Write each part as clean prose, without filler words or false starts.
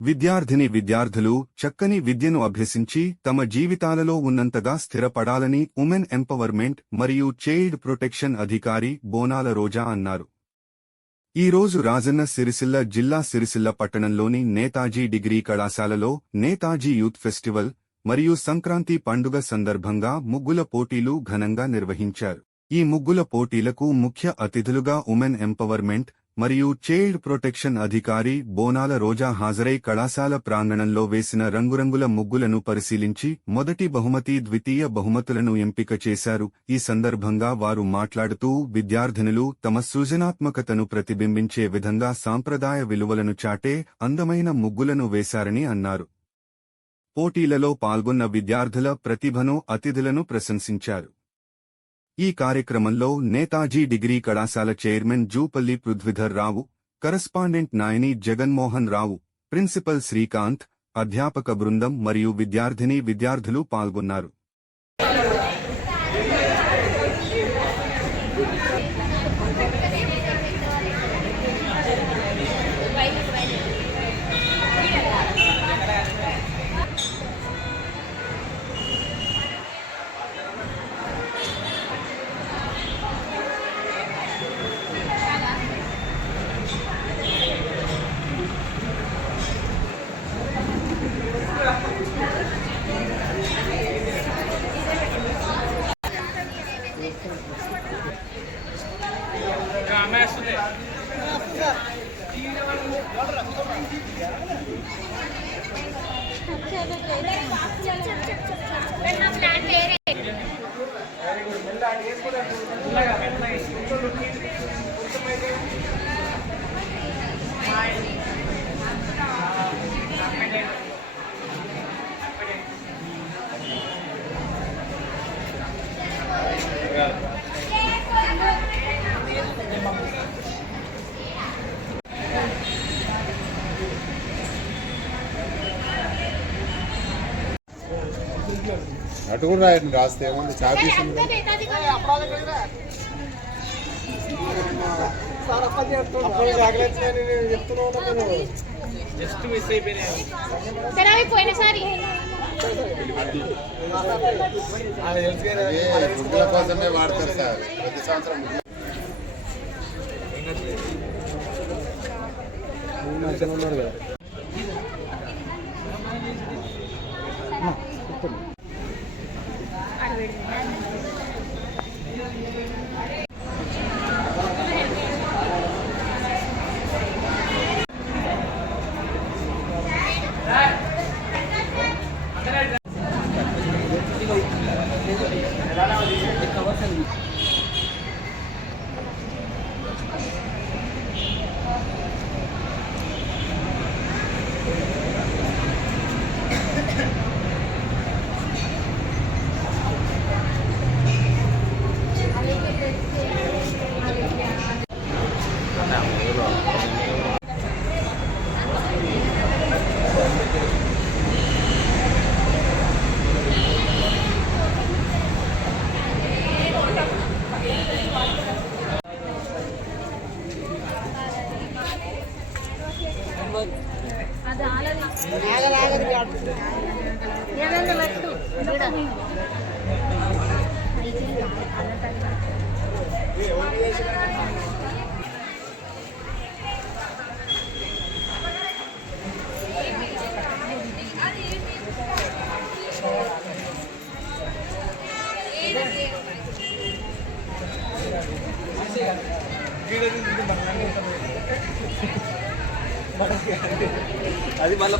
విద్యార్థులు చక్కని విద్యను అభ్యసించి తమ జీవితాలలో ఉన్నంతగా స్థిరపడాలని ఉమెన్ ఎంపవర్మెంట్ మరియు చైల్డ్ ప్రొటెక్షన్ అధికారి బోనాల రోజా అన్నారు. ఈరోజు రాజన్న సిరిసిల్ల జిల్లా సిరిసిల్ల పట్టణంలోని నేతాజీ డిగ్రీ కళాశాలలో నేతాజీ యూత్ ఫెస్టివల్ మరియు సంక్రాంతి పండుగ సందర్భంగా ముగ్గుల పోటీలు ఘనంగా నిర్వహించారు. ఈ ముగ్గుల పోటీలకు ముఖ్య అతిథులుగా ఉమెన్ ఎంపవర్మెంట్ మరియు చైల్డ్ ప్రొటెక్షన్ అధికారి బోనాల రోజా హాజరై కళాశాల ప్రాంగణంలో వేసిన రంగురంగుల ముగ్గులను పరిశీలించి మొదటి బహుమతి, ద్వితీయ బహుమతులను ఎంపిక చేశారు. ఈ సందర్భంగా వారు మాట్లాడుతూ విద్యార్థినులు తమ సృజనాత్మకతను ప్రతిబింబించే విధంగా సాంప్రదాయ విలువలను చాటే అందమైన ముగ్గులను వేశారని అన్నారు. పోటీలలో పాల్గొన్న విద్యార్థుల ప్రతిభను అతిథులను ప్రశంసించారు. ఈ కార్యక్రమంలో నేతాజీ డిగ్రీ కళాశాల చైర్మన్ జూపల్లి పృథ్వీధర్ రావు, కరస్పాండెంట్ నాయని జగన్మోహన్ రావు, ప్రిన్సిపల్ శ్రీకాంత్, అధ్యాపక బృందం మరియు విద్యార్థులు పాల్గొన్నారు. అటు కూడా రాయండి, రాస్తే ఏముంది చాపీసింది గుడ్ల కోసమే వాడతారు సార్ ప్రతి సంవత్సరం. ఉన్నారు కదా అది మళ్ళీ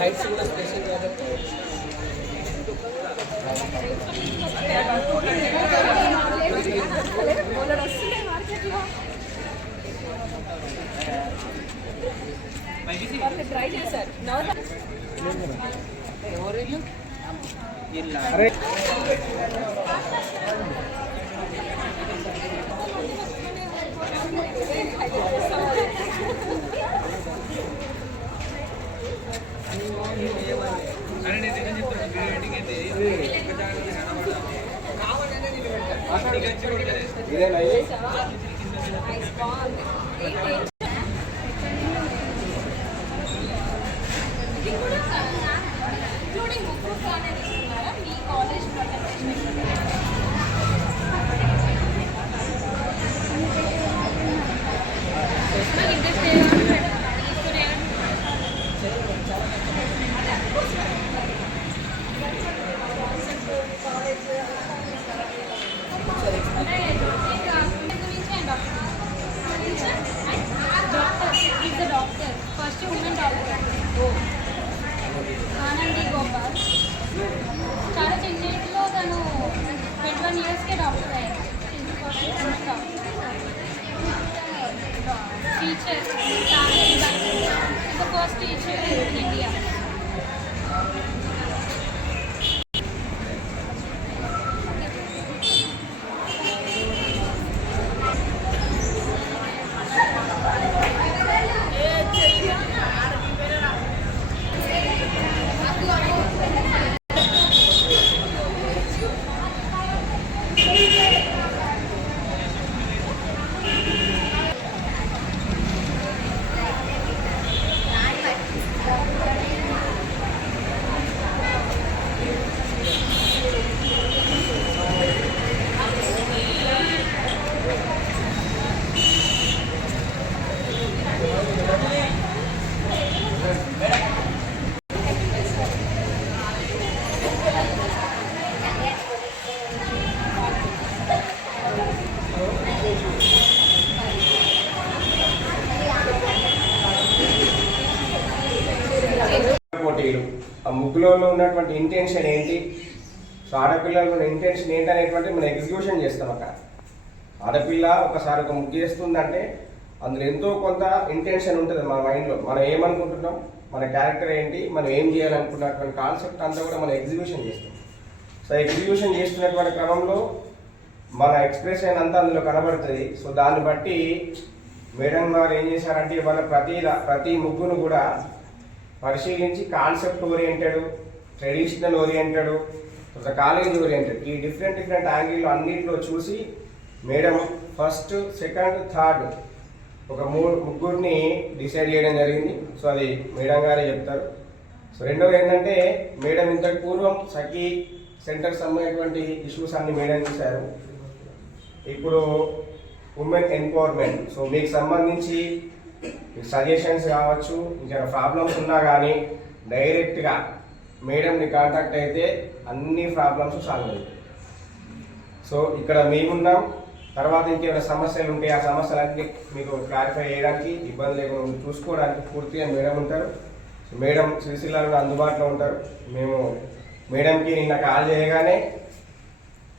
లైట్స్ కూడా స్పెషల్ కాబట్టి ట్రై చేశారు. అరే నేను చెప్తాను ఇంక్లూడింగ్ ముగ్గురు కానీ తీసుకున్నారా మీ college doctor first women doctor Anandi Gopal చాలా చిన్న ఏజ్లో తను 21 ఇయర్స్కే డాక్టర్ అయ్యారు teacher first teacher in India పోటీలు ఆ ముగ్గులో ఉన్నటువంటి ఇంటెన్షన్ ఏంటి, సో ఆడపిల్లలు ఉన్న ఇంటెన్షన్ ఏంటి అనేటువంటి మనం ఎగ్జిక్యూషన్ చేస్తాం. అక్కడ ఆడపిల్ల ఒకసారి ఒక ముగ్గు చేస్తుందంటే అందులో ఎంతో కొంత ఇంటెన్షన్ ఉంటుంది మన మైండ్లో. మనం ఏమనుకుంటున్నాం, మన క్యారెక్టర్ ఏంటి, మనం ఏం చేయాలనుకున్నటువంటి కాన్సెప్ట్ అంతా కూడా మనం ఎగ్జిక్యూషన్ చేస్తాం. సో ఎగ్జిక్యూషన్ చేస్తున్నటువంటి క్రమంలో మన ఎక్స్ప్రెషన్ అంతా అందులో కనబడుతుంది. సో దాన్ని బట్టి మేడం గారు ఏం చేశారంటే ఇవాళ ప్రతి ముగ్గును కూడా పరిశీలించి concept oriented, traditional oriented, college oriented ఈ డిఫరెంట్ యాంగిల్లో అన్నింటిలో చూసి మేడం ఫస్ట్, సెకండ్, థర్డ్ ఒక ముగ్గురిని డిసైడ్ చేయడం జరిగింది. సో అది మేడం గారే చెప్తారు. సో రెండవది ఏంటంటే మేడం ఇంతకు పూర్వం సఖీ సెంటర్కి సంబంధించినటువంటి ఇష్యూస్ అన్ని మేడం చూశారు. ఇప్పుడు ఉమెన్ ఎంపవర్మెంట్, సో మీకు సంబంధించి సజెషన్స్ కావచ్చు, ఇంకా ప్రాబ్లమ్స్ ఉన్నా కానీ డైరెక్ట్గా మేడంని కాంటాక్ట్ అయితే అన్ని ప్రాబ్లమ్స్ సాల్వ్ అవుతాయి. సో ఇక్కడ మేమున్నాం. తర్వాత ఇంకేమైనా సమస్యలు ఉంటే ఆ సమస్యలన్నీ మీకు క్లారిఫై చేయడానికి, ఇబ్బంది లేకుండా చూసుకోవడానికి పూర్తిగా మేడం ఉంటారు. సో మేడం సిరిసిల్లలో అందుబాటులో ఉంటారు. మేము మేడంకి నిన్న కాల్ చేయగానే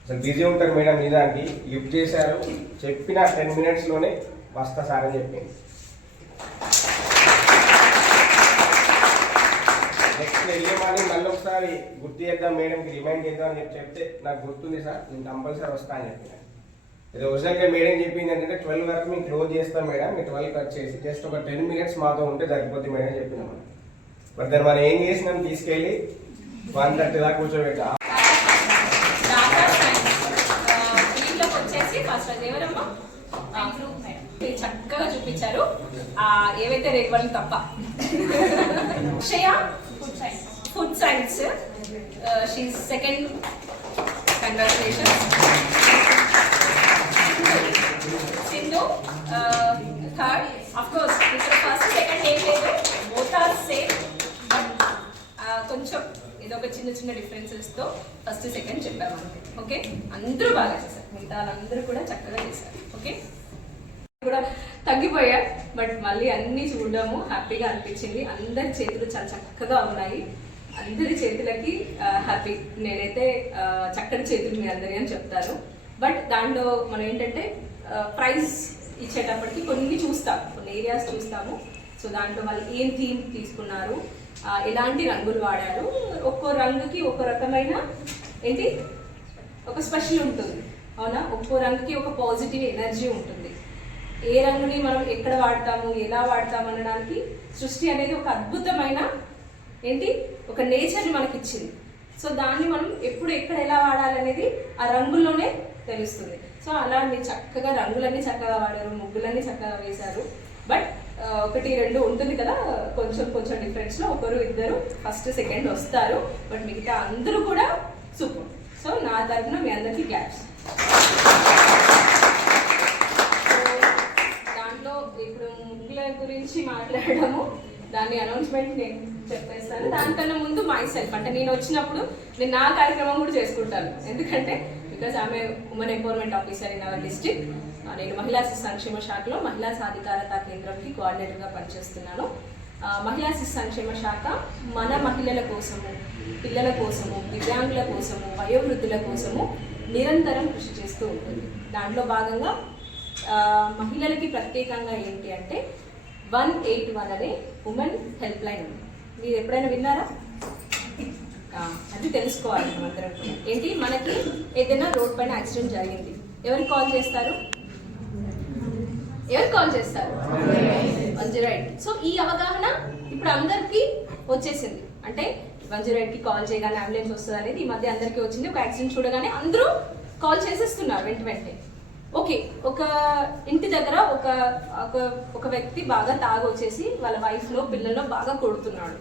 అసలు బిజీ ఉంటారు మేడం, నిజానికి లిఫ్ట్ చేశారు. చెప్పిన 10 minutesలోనే వస్తా సార్ అని చెప్పింది. నెక్స్ట్ వెళ్ళే మార్నింగ్ మళ్ళీ ఒకసారి గుర్తు చేద్దాం మేడంకి, రిమైండ్ చేద్దాం అని చెప్తే నాకు గుర్తుంది సార్, నేను కంపల్సరీ వస్తా అని చెప్పిన. ఇది ఒరిజినల్గా మేడం చెప్పింది ఏంటంటే 12 వరకు మేము క్లోజ్ చేస్తాం మేడం, మీరు 12 వచ్చేసి జస్ట్ ఒక 10 minutes మాతో ఉంటే సరిపోతుంది మేడం చెప్పినాం. బట్ దాన్ని మనం ఏం చేసినాం, తీసుకెళ్ళి 1:30 దాకా కూర్చోబెట్టా. చక్కగా చూపించారు ఏవైతే రేపటి తప్ప. Food science she second, congratulations. Sindhu third. Of course ఇక్కడ ఫస్ట్ సెకండ్ ఏం లేదు, బోత్ ఆర్ సేమ్. బట్ కొంచెం ఇదొక చిన్న డిఫరెన్సెస్తో ఫస్ట్ సెకండ్ చెప్పాము అంతే. ఓకే, అందరూ బాగా చేశారు, మిగతా వాళ్ళందరూ కూడా చక్కగా చేశారు. ఓకే, కూడా తగ్గిపోయా, బట్ మళ్ళీ అన్ని చూడడము హ్యాపీగా అనిపించింది. అందరి చేతులు చాలా చక్కగా ఉన్నాయి, అందరి చేతులకి హ్యాపీ. నేనైతే చక్కటి చేతులు మీ అందరి అని చెప్తాను. బట్ దాంట్లో మనం ఏంటంటే ప్రైజ్ ఇచ్చేటప్పటికి కొన్ని చూస్తాం, కొన్ని ఏరియాస్ చూస్తాము. సో దాంట్లో వాళ్ళు ఏం థీమ్ తీసుకున్నారు, ఎలాంటి రంగులు వాడారు, ఒక్కో రంగుకి ఒక్కో రకమైన ఏంటి ఒక స్పెషల్ ఉంటుంది, అవునా? ఒక్కో రంగుకి ఒక పాజిటివ్ ఎనర్జీ ఉంటుంది. ఏ రంగుని మనం ఎక్కడ వాడతాము, ఎలా వాడతాము అనడానికి సృష్టి అనేది ఒక అద్భుతమైన ఏంటి ఒక నేచర్ని మనకి ఇచ్చింది. సో దాన్ని మనం ఎప్పుడు ఎక్కడ ఎలా వాడాలనేది ఆ రంగుల్లోనే తెలుస్తుంది. సో అలా మీరు చక్కగా రంగులన్నీ చక్కగా వాడారు, ముగ్గులన్నీ చక్కగా వేశారు. బట్ ఒకటి రెండు ఉంటుంది కదా కొంచెం కొంచెం డిఫరెన్స్లో, ఒకరు ఇద్దరు ఫస్ట్ సెకండ్ వస్తారు, బట్ మిగతా అందరూ కూడా సూపర్. సో నా తరఫున మీ అందరికీ క్లాప్స్. దాంట్లో ఇప్పుడు ముగ్గుల గురించి మాట్లాడము, దాని అనౌన్స్మెంట్ నేను చెప్పేస్తాను. దానికన్నా ముందు మై సెల్ఫ్, అంటే నేను వచ్చినప్పుడు నేను నా కార్యక్రమం కూడా చేసుకుంటాను, ఎందుకంటే బికాజ్ ఆమె women empowerment officer in our district. నేను మహిళా శిశు సంక్షేమ శాఖలో మహిళా సాధికారత కేంద్రంకి కోఆర్డినేటర్గా పనిచేస్తున్నాను. మహిళా శిశు సంక్షేమ శాఖ మన మహిళల కోసము, పిల్లల కోసము, దివ్యాంగుల కోసము, వయోవృద్ధుల కోసము నిరంతరం కృషి చేస్తూ ఉంటుంది. దాంట్లో భాగంగా మహిళలకి ప్రత్యేకంగా ఏంటి అంటే 181 అనే ఉమెన్ హెల్ప్ లైన్ ఉంది. మీరు ఎప్పుడైనా విన్నారా? అది తెలుసుకోవాలి మనందరం కూడా. ఏంటి, మనకి ఏదైనా రోడ్ పైన యాక్సిడెంట్ జరిగింది, ఎవరికి కాల్ చేస్తారు? ఎవరు కాల్ చేస్తారు? 108. సో ఈ అవగాహన ఇప్పుడు అందరికీ వచ్చేసింది. అంటే 108కి కాల్ చేయగానే అంబులెన్స్ వస్తుంది అనేది ఈ మధ్య అందరికీ వచ్చింది. ఒక యాక్సిడెంట్ చూడగానే అందరూ కాల్ చేసేస్తున్నారు వెంటనే. ఓకే, ఒక ఇంటి దగ్గర ఒక వ్యక్తి బాగా తాగి వచ్చేసి వాళ్ళ వైఫ్లో పిల్లల్లో బాగా కొడుతున్నాడు,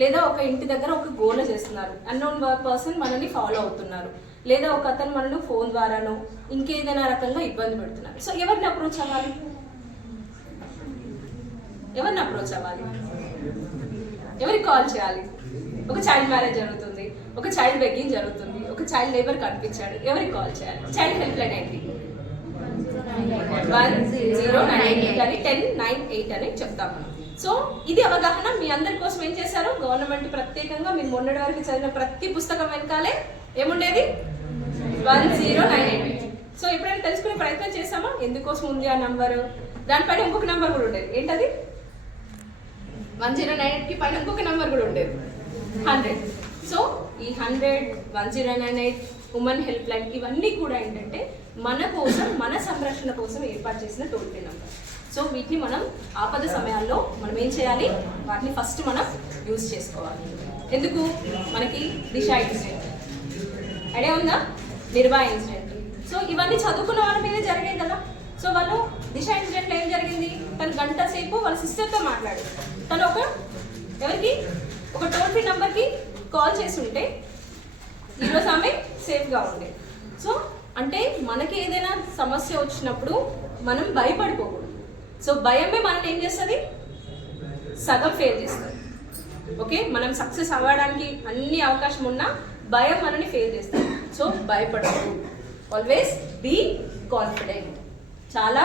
లేదా ఒక ఇంటి దగ్గర ఒక గోల చేస్తున్నారు, అన్నోన్ పర్సన్ మనల్ని ఫాలో అవుతున్నారు, లేదా ఒక అతను మనల్ని ఫోన్ ద్వారానో ఇంకేదైనా రకంగా ఇబ్బంది పెడుతున్నారు. సో ఎవరిని అప్రోచ్ అవ్వాలి? ఎవరిని అప్రోచ్ అవ్వాలి? ఎవరికి కాల్ చేయాలి? ఒక చైల్డ్ మ్యారేజ్ జరుగుతుంది, ఒక చైల్డ్ బెగ్గింగ్ జరుగుతుంది, ఒక చైల్డ్ లేబర్ కనిపించాడు, ఎవరికి కాల్ చేయాలి? చైల్డ్ హెల్ప్ లైన్ ఏంటి? 1098 అని 1098 అని చెప్తాం మనం. సో ఇది అవగాహన మీ అందరి కోసం ఏం చేశారు గవర్నమెంట్ ప్రత్యేకంగా. మీరు మొన్నటి వరకు చదివిన ప్రతి పుస్తకం వెనకాలే ఏముండేది? 1098. సో ఎప్పుడైనా తెలుసుకునే ప్రయత్నం చేసామా ఎందుకోసం ఉంది ఆ నంబరు? దానిపైన ఇంకొక నెంబర్ కూడా ఉండేది, ఏంటది? 1098కి పైన ఇంకొక నెంబర్ కూడా ఉండేది, 100. సో ఈ 100, 1098, ఉమెన్ హెల్ప్ లైన్ ఇవన్నీ కూడా ఏంటంటే మన కోసం, మన సంరక్షణ కోసం ఏర్పాటు చేసిన టోల్ ఫ్రీ నెంబర్. సో వీటిని మనం ఆపద సమయాల్లో మనం ఏం చేయాలి? వాటిని ఫస్ట్ మనం యూజ్ చేసుకోవాలి. ఎందుకు? మనకి దిశ ఇన్సిడెంట్ ఐడియా ఉందా? నిర్భయ ఇన్సిడెంట్. సో ఇవన్నీ చదువుకున్న వాళ్ళ మీదే జరిగాయి కదా. సో వాళ్ళు దిశ ఇన్సిడెంట్లో ఏం జరిగింది? తను గంట సేపు వాళ్ళ సిస్టర్తో మాట్లాడారు. తను ఎవరికి ఒక టోల్ ఫ్రీ నెంబర్కి కాల్ చేసి ఉంటే ఈరోజు ఆమె సేఫ్గా ఉండేది. సో అంటే మనకి ఏదైనా సమస్య వచ్చినప్పుడు మనం భయపడిపోకూడదు. సో భయమే మనల్ని ఏం చేస్తుంది? సగం ఫెయిల్ చేస్తుంది. ఓకే, మనం సక్సెస్ అవ్వడానికి అన్ని అవకాశం ఉన్నా భయం మనల్ని ఫెయిల్ చేస్తుంది. సో భయపడకూడదు. Always be confident. చాలా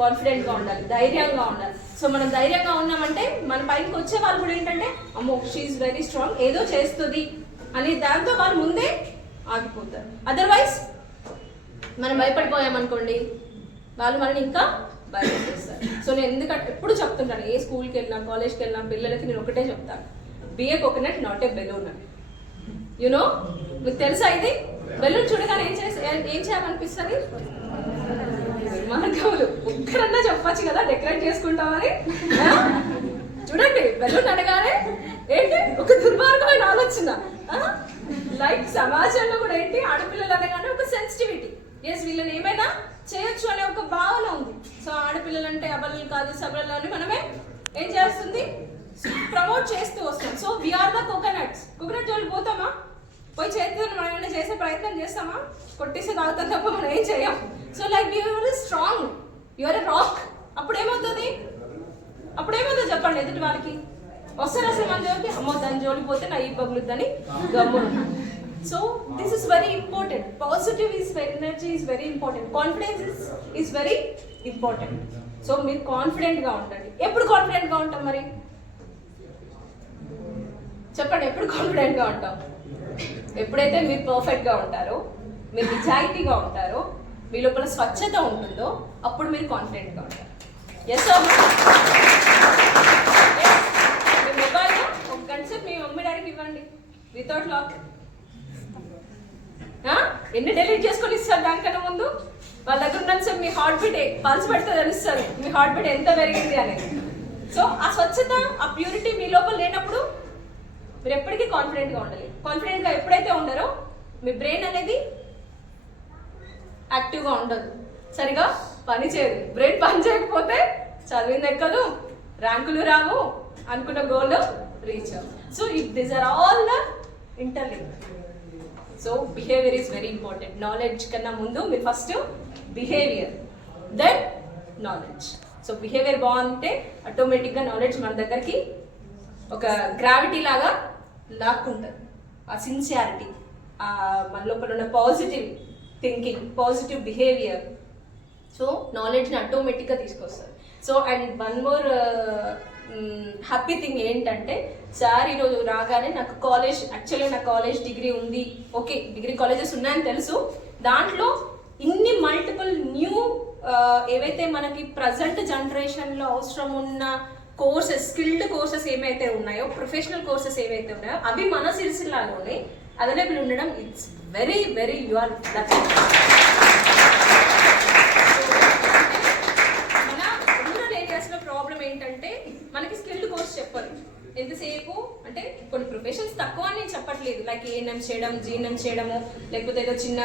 కాన్ఫిడెంట్గా ఉండాలి, ధైర్యంగా ఉండాలి. సో మనం ధైర్యంగా ఉన్నామంటే మన పైకి వచ్చే వాళ్ళు కూడా ఏంటంటే అమ్మో షీఈ్ వెరీ స్ట్రాంగ్, ఏదో చేస్తుంది అనే దాంతో వాళ్ళు ముందే ఆగిపోతారు. అదర్వైజ్ మనం భయపడిపోయామనుకోండి వాళ్ళు మనని ఇంకా భయపెట్టేస్తారు. సో నేను ఎందుకంటే ఎప్పుడు చెప్తుంటాను, ఏ స్కూల్కి వెళ్ళినా కాలేజ్కి వెళ్ళినా పిల్లలకి నేను ఒకటే చెప్తాను, be a coconut not a balloon అని. యూనో, మీకు తెలుసా ఇది? బెలూన్ చూడగానే ఏం చేయాలనిపిస్తుంది? మార్గములు ఒక్కరన్నా చెప్పచ్చు కదా డెకరేట్ చేసుకుంటామని. చూడండి, బెలూన్ అనగానే ఏంటి ఒక దుర్మార్గమైన ఆలోచన. లైక్ సమాజంలో కూడా ఏంటి, ఆడపిల్లలు అనగానే ఒక సెన్సిటివిటీ, ఎస్ వీళ్ళని ఏమైనా చేయొచ్చు అనే ఒక భావన ఉంది. సో ఆడపిల్లలు అంటే అబలలు కాదు సబలలు అని మనమే ఏం చేస్తుంది? ప్రమోట్ చేస్తూ వస్తాం. So we are the coconuts. Coconut జోలికి పోతామా? పోయి చేతితో మనం ఏమైనా చేసే ప్రయత్నం చేస్తామా? కొట్టేసి తాగుతాం తప్ప మనం ఏం చేయం. So like you're strong, you're a rock. అప్పుడేమవుతుంది చెప్పండి ఎదుటి వాళ్ళకి? వస్తారు అసలు మన జోలికి, అమ్మో దాని జోలికి పోతే నా ఈ పగులుద్దని గమ్మును. So this is very important. Positive energy is very important. Confidence is very important. So మీరు కాన్ఫిడెంట్గా ఉండండి. ఎప్పుడు కాన్ఫిడెంట్గా ఉంటాం మరి చెప్పండి? ఎప్పుడు కాన్ఫిడెంట్గా ఉంటాం? ఎప్పుడైతే మీరు పర్ఫెక్ట్గా ఉంటారో, మీరు నిజాయితీగా ఉంటారో, మీ లోపల స్వచ్ఛత ఉంటుందో అప్పుడు మీరు కాన్ఫిడెంట్గా ఉంటారు. ఎస్ మీ మొబైల్లో ఒక గంట సేపు మీ మమ్మీ డాడీకి ఇవ్వండి వితౌట్ లాక్. ఎన్ని డెలీట్ చేసుకొని ఇస్తారు దానికన్నా ముందు? వాళ్ళ దగ్గర ఉన్న సేపు మీ హార్ట్ బీట్ పల్స్ పెడితే తెలుస్తుంది మీ హార్ట్ బీట్ ఎంత పెరిగింది అనేది. సో ఆ స్వచ్ఛత, ఆ ప్యూరిటీ మీ లోపల లేనప్పుడు మీరు ఎప్పటికీ కాన్ఫిడెంట్గా ఉండాలి. కాన్ఫిడెంట్గా ఎప్పుడైతే ఉండరో మీ బ్రెయిన్ అనేది యాక్టివ్గా ఉండదు, సరిగా పని చేయదు. బ్రెయిన్ పని చేయకపోతే చదివింది ఎక్కదు, ర్యాంకులు రావు, అనుకున్న గోల్ రీచ్ అవ్వు. So these are all the interlink. So behaviour is very important. Knowledge కన్నా ముందు మీరు first behaviour, then knowledge. So behaviour బాగుంటే ఆటోమేటిక్గా నాలెడ్జ్ మన దగ్గరికి ఒక గ్రావిటీ లాగా లాక్కుంటుంది. ఆ సిన్సియారిటీ, మన లోపల ఉన్న positive thinking, positive behaviour, so నాలెడ్జ్ని ఆటోమేటిక్గా తీసుకొస్తారు. So and one more happy thing ఏంటంటే, సార్ ఈరోజు రాగానే నాకు కాలేజ్, యాక్చువల్గా నాకు కాలేజ్ డిగ్రీ ఉంది, ఓకే డిగ్రీ కాలేజెస్ ఉన్నాయని తెలుసు, దాంట్లో ఇన్ని మల్టిపుల్ న్యూ ఏవైతే మనకి ప్రజెంట్ జనరేషన్లో అవసరం ఉన్న కోర్సెస్, స్కిల్డ్ కోర్సెస్ ఏమైతే ఉన్నాయో, ప్రొఫెషనల్ కోర్సెస్ ఏవైతే ఉన్నాయో అవి మన సిరిసిల్లాలోనే అవైలబుల్ ఉండడం, it's very very you are lucky. మన రూరల్ ఏరియాస్లో ప్రాబ్లం ఏంటంటే మనకి స్కిల్డ్ కోర్స్ చెప్పరు. ఎంతసేపు అంటే కొన్ని ప్రొఫెషన్స్ తక్కువ అని నేను చెప్పట్లేదు, లైక్ ఏఎన్ఎం చేయడం, జీఎన్ఎం చేయడము, లేకపోతే ఏదో చిన్న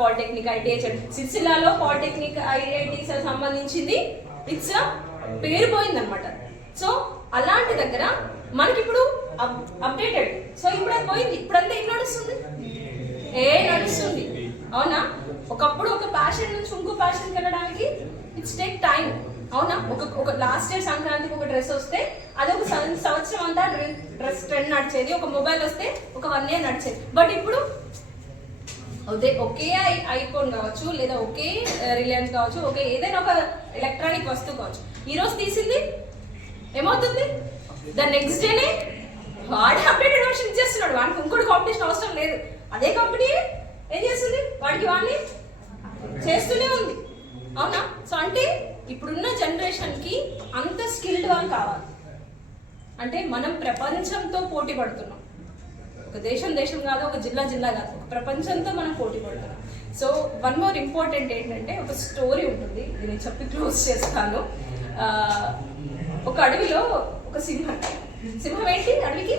పాలిటెక్నిక్, ఐటీఐ చేయడం. సిరిసిల్లాలో పాలిటెక్నిక్, ఐఐటీస్ సంబంధించింది ఇట్స్ పేరు పోయిందనమాట. సో అలాంటి దగ్గర మనకి ఇప్పుడు అప్డేటెడ్, సో ఇప్పుడు అది పోయింది. ఇప్పుడంతా ఏం నడుస్తుంది, నడుస్తుంది, అవునా? ఒకప్పుడు ఒక ప్యాషన్ నుంచి ఇంకో ప్యాషన్కి వెళ్ళడానికి ఇట్స్ టేక్ టైం, అవునా? ఒక లాస్ట్ ఇయర్ సంక్రాంతికి ఒక డ్రెస్ వస్తే అది ఒక సంవత్సరం అంతా డ్రెస్ ట్రెండ్ నడిచేది. ఒక మొబైల్ వస్తే ఒక 1 year నడిచేది. బట్ ఇప్పుడు ఒకే ఐఫోన్ కావచ్చు, లేదా ఒకే రిలయన్స్ కావచ్చు, ఒకే ఏదైనా ఒక ఎలక్ట్రానిక్ వస్తువు కావచ్చు, ఈరోజు తీసింది ఏమవుతుంది, దాని నెక్స్ట్ డేనే వాడి అప్డేటెడ్ వర్షన్ ఇచ్చేస్తున్నాడు. వాడికి ఇంకోటి కాంపిటీషన్ అవసరం లేదు. అదే కంపెనీ ఏం చేస్తుంది, వాడికి వాడిని చేస్తూనే ఉంది, అవునా? సో అంటే ఇప్పుడున్న జనరేషన్కి అంత స్కిల్డ్ వాళ్ళు కావాలి. అంటే మనం ప్రపంచంతో పోటీ పడుతున్నాం. ఒక దేశం కాదు, ఒక జిల్లా కాదు, ఒక ప్రపంచంతో మనం పోటీ పడుతున్నాం. సో వన్ మోర్ ఇంపార్టెంట్ ఏంటంటే, ఒక స్టోరీ ఉంటుంది, ఇది నేను చెప్పి క్లోజ్ చేస్తాను. ఒక అడవిలో ఒక సింహం ఏంటి, అడవికి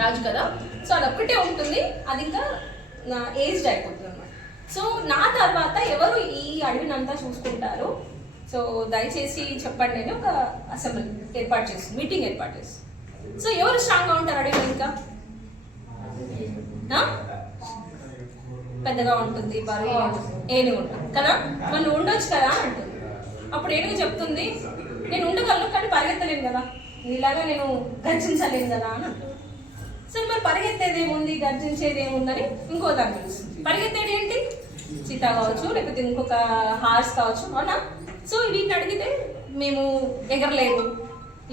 రాజు కదా. సో అదొక్కటే ఉంటుంది, అది ఇంకా ఏజ్డ్ అయిపోతుంది అన్నమాట. సో నా తర్వాత ఎవరు ఈ అడవిని అంతా చూసుకుంటారు, సో దయచేసి చెప్పండి అని ఒక అసెంబ్లీ ఏర్పాటు చేస్తుంది, మీటింగ్ ఏర్పాటు చేస్తుంది. సో ఎవరు స్ట్రాంగ్గా ఉంటారు అడవిలో? ఇంకా పెద్దగా ఉంటుంది, బరువు ఉంటుంది, ఏనుగు ఉంటుంది కదా. మనం ఉండొచ్చు కదా అంటుంది. అప్పుడు ఏనుగు చెప్తుంది, నేను ఉండగలను కానీ పరిగెత్తలేను కదా, ఇలాగా నేను గర్జించలేను కదా అని అంటుంది. సరే మరి పరిగెత్తేది ఏముంది, గర్జించేది ఏముందని ఇంకో దాన్ని తెలుస్తుంది. పరిగెత్తేది ఏంటి, చీతా కావచ్చు, లేకపోతే ఇంకొక హార్స్ కావచ్చు, అవునా? సో వీటిని అడిగితే మేము ఎగరలేము,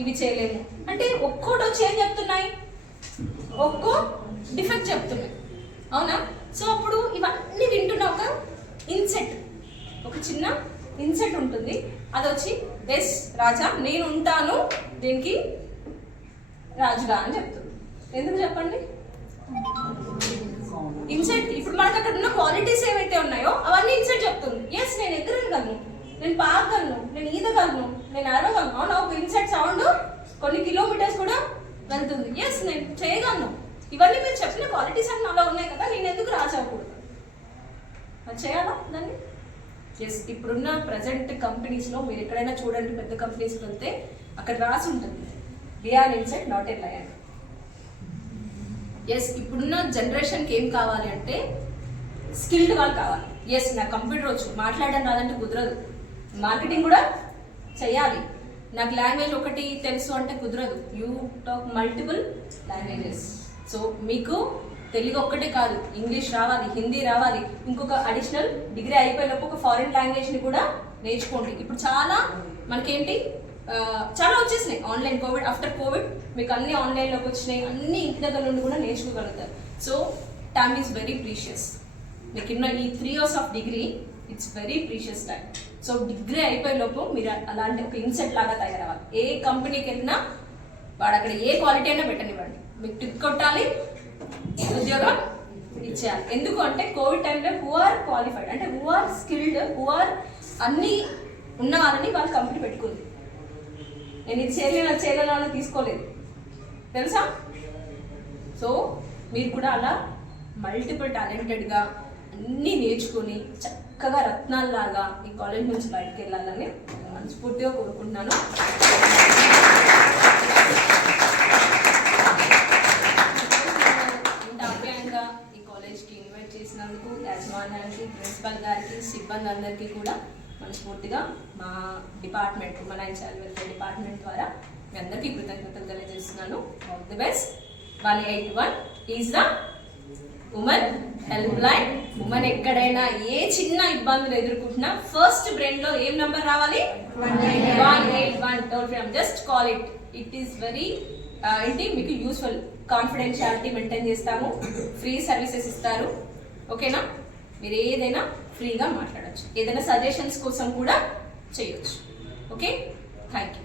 ఇవి చేయలేము అంటే ఒక్కోటి వచ్చి ఏం చెప్తున్నాయి, ఒక్కో డిఫెక్ట్ చెప్తున్నాయి, అవునా? సో అప్పుడు ఇవన్నీ వింటున్న ఒక ఇన్సెట్, ఒక చిన్న ఇన్సెట్ ఉంటుంది, అది వచ్చి ఎస్ రాజా నేను ఉంటాను దీనికి రాజుగా అని చెప్తుంది. ఎందుకు చెప్పండి? ఇన్సెట్ ఇప్పుడు మనకు అక్కడ ఉన్న క్వాలిటీస్ ఏవైతే ఉన్నాయో అవన్నీ ఇన్సెట్ చెప్తుంది. ఎస్ నేను ఎగరగలను, నేను పాగలను, నేను ఈదగలను, నేను అరవగలను, అవునా? ఒక ఇన్సెట్ సౌండ్ కొన్ని కిలోమీటర్స్ కూడా వెళ్తుంది. ఎస్ నేను చేయగలను. ఇవన్నీ మీరు చెప్పిన క్వాలిటీస్ అన్నీ అలా ఉన్నాయి కదా, నేను ఎందుకు రాజాకూడదు? అది చేయాలా దాన్ని? ఎస్ ఇప్పుడున్న ప్రజెంట్ కంపెనీస్లో మీరు ఎక్కడైనా చూడండి, పెద్ద కంపెనీస్కి వెళ్తే అక్కడ రాసి ఉంటుంది we are insect not a lion. Yes ఇప్పుడున్న జనరేషన్కి ఏం కావాలి అంటే స్కిల్డ్ వాళ్ళు కావాలి. ఎస్ నాకు కంప్యూటర్ వచ్చు, మాట్లాడడం రాదంటే కుదరదు, మార్కెటింగ్ కూడా చేయాలి, నాకు లాంగ్వేజ్ ఒకటి తెలుసు అంటే కుదరదు, you talk multiple languages. So మీకు తెలుగు ఒక్కటే కాదు, ఇంగ్లీష్ రావాలి, హిందీ రావాలి, ఇంకొక అడిషనల్ డిగ్రీ అయిపోయినప్పుడు ఒక ఫారిన్ లాంగ్వేజ్ని కూడా నేర్చుకోండి. ఇప్పుడు చాలా మనకేంటి చాలా వచ్చేసినాయి ఆన్లైన్, ఆఫ్టర్ కోవిడ్ మీకు అన్ని ఆన్లైన్లోకి వచ్చినాయి, అన్ని ఇంటి దగ్గర నుండి కూడా నేర్చుకోగలుగుతారు. So time is very precious. మీకు ఉన్న ఈ 3 years of degree it's very precious time. So degree అయిపోయేలోపు మీరు అలాంటి ఒక ఇన్సెట్ లాగా తయారవ్వాలి. ఏ కంపెనీకి వెళ్ళినా వాడు అక్కడ ఏ క్వాలిటీ అయినా పెట్టనివ్వండి, మీకు టిక్ కొట్టాలి, ఉద్యోగం ఇచ్చేయాలి. ఎందుకు అంటే కోవిడ్ టైంలో హూ ఆర్ క్వాలిఫైడ్ అంటే who are skilled, who are అన్నీ ఉన్న వాళ్ళని వాళ్ళ కంపెనీ పెట్టుకుంది. నేను ఇది చేయలేని తీసుకోలేదు, తెలుసా? సో మీరు కూడా అలా మల్టిపుల్ టాలెంటెడ్గా అన్నీ నేర్చుకొని చక్కగా రత్నాల్లాగా ఈ కాలేజ్ నుంచి బయటకు వెళ్ళాలని మనస్ఫూర్తిగా కోరుకుంటున్నాను. ఇంత ఆప్యాయంగా ఈ కాలేజ్కి ఇన్వైట్ చేసినందుకు యాజమాన్యానికి, ప్రిన్సిపల్ గారికి, సిబ్బంది అందరికీ కూడా మనస్ఫూర్తిగా మా డిపార్ట్మెంట్, మన చైల్డ్ వెల్ఫేర్ డిపార్ట్మెంట్ ద్వారా మీ అందరికీ కృతజ్ఞతలు తెలియజేస్తున్నాను. All the best. 181 is the women help line. Women ఎక్కడైనా ఏ చిన్న ఇబ్బందులు ఎదుర్కొంటున్నా ఫస్ట్ బ్రెయిన్ లో ఏం నంబర్ రావాలి? 181. Don't forget, just call it. It is very ఏంటి మీకు యూస్ఫుల్. కాన్ఫిడెన్షియాలిటీ మెయింటైన్ చేస్తాము, ఫ్రీ సర్వీసెస్ ఇస్తారు. ఓకేనా? మీరు ఏదైనా ఫ్రీగా మాట్లాడచ్చు, ఏదైనా సజెషన్స్ కోసం కూడా చేయొచ్చు. Okay, thank you.